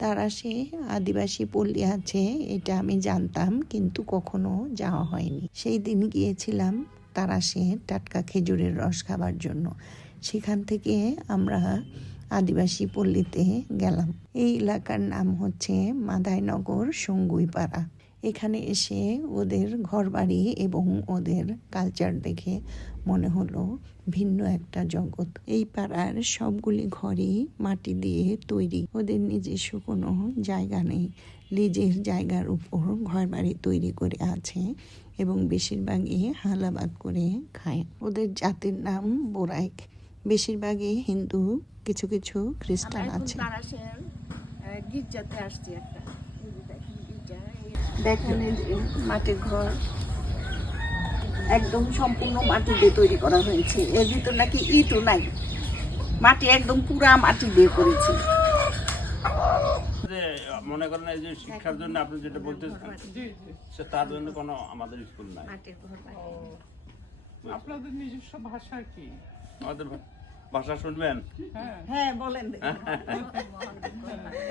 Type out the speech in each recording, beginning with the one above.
তারাশে আদিবাসী পল্লী আছে এটা আমি জানতাম, কিন্তু কখনো যাওয়া হয়নি। সেই দিন গিয়েছিলাম তারাশে টাটকা খেজুরের রস খাবার জন্য। সেখান থেকে আমরা আদিবাসী পল্লীতে গেলাম। এই এলাকার নাম হচ্ছে মাদাইনগর সঙ্গুইপাড়া। এখানে এসে ওদের ঘরবাড়ি এবং ওদের কালচার দেখে মনে হলো ভিন্ন একটা জগৎ। এই পাড়ার সবগুলি ঘরই মাটি দিয়ে তৈরি। ওদের নিজস্ব কোনো জায়গা নেই, লিজের জায়গার উপর ঘরবাড়ি তৈরি করে আছে এবং বেশিরভাগই হালাবাদ করে খায়। ওদের জাতির নাম বোরাইক। বেশিরভাগই হিন্দু, কিছু কিছু খ্রিস্টান আছে। গির্জাতে আসছি একটা, দেখেন এই যে মাটির ঘর একদম সম্পূর্ণ মাটি দিয়ে তৈরি করা হয়েছে। এর ভিতর নাকি ইটও নাই, মাটি একদম পুরা মাটি দিয়ে করেছে। মনে করেন এই যে শিক্ষার জন্য আপনি যেটা বলতেছেন সে তার জন্য কোনো আমাদের স্কুল নাই। আপনাদের নিজস্ব ভাষা কি? আমাদের ভাষা শুনবেন? হ্যাঁ বলেন,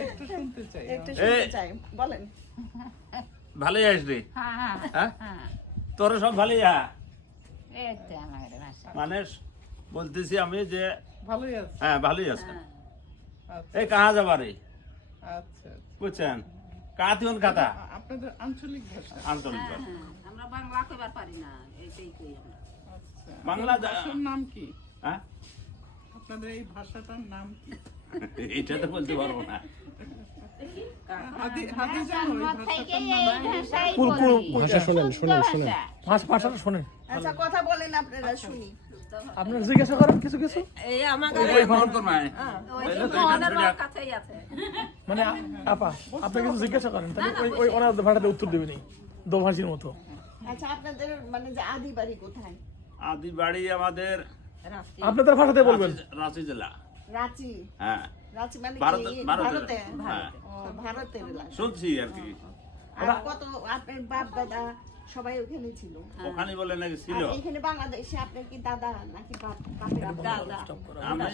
একটু শুনতে চাই। একটু শুনতে চাই, বলেন। ভালোই আসবে, তোর সব ভালোই। মানে বলতেছি আমি যে ভালোই আছে। হ্যাঁ ভালোই আছে। আচ্ছা এই কাহা যাবারে আচ্ছা, বুঝছেন? কাতিউন কাতা আপনাদের আঞ্চলিক ভাষা। আঞ্চলিক ভাষা। আমরা বাংলা কইবার পারি না, এইটাই কই আমরা। আচ্ছা, বাংলা ভাষার নাম কি? হ্যাঁ আপনাদের এই ভাষাটার নাম কি? এটা তো বলতে পারবো না। হাদি জানো এই ভাষাটার নাম? ভাষা শোনেন। ভাষাটা শোনেন, আচ্ছা কথা বলেন আপনারা, শুনি। আপনারা জিজ্ঞাসা করেন কিছু কিছু। এই আমাদের ওই ফোন করমাই ওনার লোক কাছেই আছে। মানে আপা আপনি কিছু জিজ্ঞাসা করেন, তাহলে ওই ওনার ভাষাতে উত্তর দেবেনি দোভাষীর মতো। আচ্ছা আপনাদের মানে যে আদি বাড়ি কোথায়? আদি বাড়ি আমাদের আপনাদের ভাষাতে বলবেন। রাঁচি জেলা। রাঁচি। হ্যাঁ রাঁচি মানে কি? ভারতে। ভারতে। হ্যাঁ ও, ভারতের এলাকা। শুনছি আর কি। আর কত আপনার বাপ দাদা সবাই ওখানে ছিল? ওখানে বলে নাকি ছিল। আর এখানে বাংলাদেশে আপনার কি দাদা নাকি বাপের দাদা। আমি